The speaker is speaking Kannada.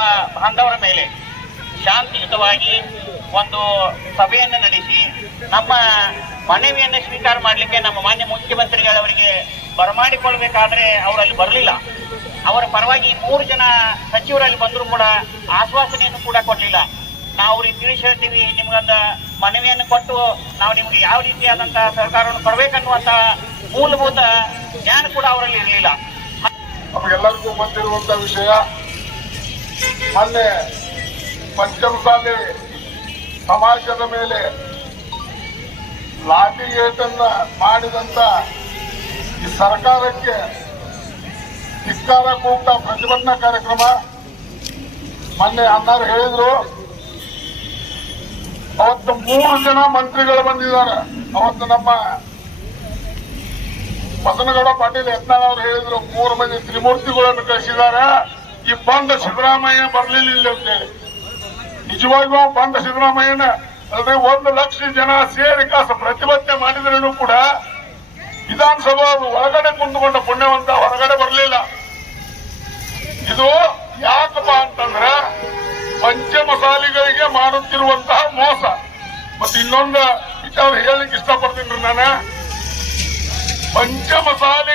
ನಮ್ಮ ಬಾಂಧವರ ಮೇಲೆ ಶಾಂತಿಯುತವಾಗಿ ಒಂದು ಸಭೆಯನ್ನು ನಡೆಸಿ ನಮ್ಮ ಮನವಿಯನ್ನು ಸ್ವೀಕಾರ ಮಾಡಲಿಕ್ಕೆ ನಮ್ಮ ಮಾನ್ಯ ಮುಖ್ಯಮಂತ್ರಿಗಳವರಿಗೆ ಬರಮಾಡಿಕೊಳ್ಬೇಕಾದ್ರೆ ಅವರಲ್ಲಿ ಬರಲಿಲ್ಲ. ಅವರ ಪರವಾಗಿ ಮೂರು ಜನ ಸಚಿವರಲ್ಲಿ ಬಂದರೂ ಕೂಡ ಆಶ್ವಾಸನೆಯನ್ನು ಕೂಡ ಕೊಡಲಿಲ್ಲ. ನಾವು ಅವ್ರಿಗೆ ತಿಳಿಸಿ ಹೇಳ್ತೀವಿ, ನಿಮ್ಗೊಂದು ಮನವಿಯನ್ನು ಕೊಟ್ಟು ನಾವು ನಿಮಗೆ ಯಾವ ರೀತಿಯಾದಂತಹ ಸರ್ಕಾರವನ್ನು ಕೊಡಬೇಕನ್ನುವಂತಹ ಮೂಲಭೂತ ಜ್ಞಾನ ಕೂಡ ಅವರಲ್ಲಿ ಇರಲಿಲ್ಲ. ನಮಗೆಲ್ಲರಿಗೂ ಗೊತ್ತಿರುವಂತ ವಿಷಯ ಮೊನ್ನೆ ಪಂಚಮಸಾಲಿ ಸಮಾಜದ ಮೇಲೆ ಲಾಠಿ ಏಟನ್ನ ಮಾಡಿದಂತ ಈ ಸರ್ಕಾರಕ್ಕೆ ಧಿಕ್ಕಾರ ಕೂಟ ಪ್ರತಿಭಟನಾ ಕಾರ್ಯಕ್ರಮ ಮೊನ್ನೆ ಅಣ್ಣಾರು ಹೇಳಿದ್ರು. ಅವತ್ತು ಮೂರು ಜನ ಮಂತ್ರಿಗಳು ಬಂದಿದ್ದಾರೆ. ಅವತ್ತು ನಮ್ಮ ಬಸನಗೌಡ ಪಾಟೀಲ್ ಯತ್ನಾಳ್ ಅವರು ಹೇಳಿದ್ರು, ಮೂರು ಮಂದಿ ತ್ರಿಮೂರ್ತಿಗಳನ್ನು ಕಳಿಸಿದ್ದಾರೆ. ಈ ಬಂದ ಸಿದ್ದರಾಮಯ್ಯ ಬರಲಿಲ್ಲ ಇಲ್ಲಿ ಅಂತೇಳಿ ನಿಜವಾಗಿಯೂ ಬಂದ ಸಿದ್ದರಾಮಯ್ಯನ ಅಂದ್ರೆ ಒಂದು ಲಕ್ಷ ಜನ ಸೇರಿ ಕಾಸ ಪ್ರತಿಭಟನೆ ಮಾಡಿದ್ರೂ ಕೂಡ ವಿಧಾನಸಭಾ ಒಳಗಡೆ ಕುಂದುಕೊಂಡ ಪುಣ್ಯವಂತ ಹೊರಗಡೆ ಬರಲಿಲ್ಲ. ಇದು ಯಾಕಪ್ಪ ಅಂತಂದ್ರೆ ಪಂಚಮಸಾಲಿಗಳಿಗೆ ಮಾಡುತ್ತಿರುವಂತಹ ಮೋಸ. ಮತ್ತೆ ಇನ್ನೊಂದು ವಿಚಾರ ಹೇಳಲಿಕ್ಕೆ ಇಷ್ಟಪಡ್ತೀನಿ ನಾನು. ಪಂಚಮಸಾಲಿ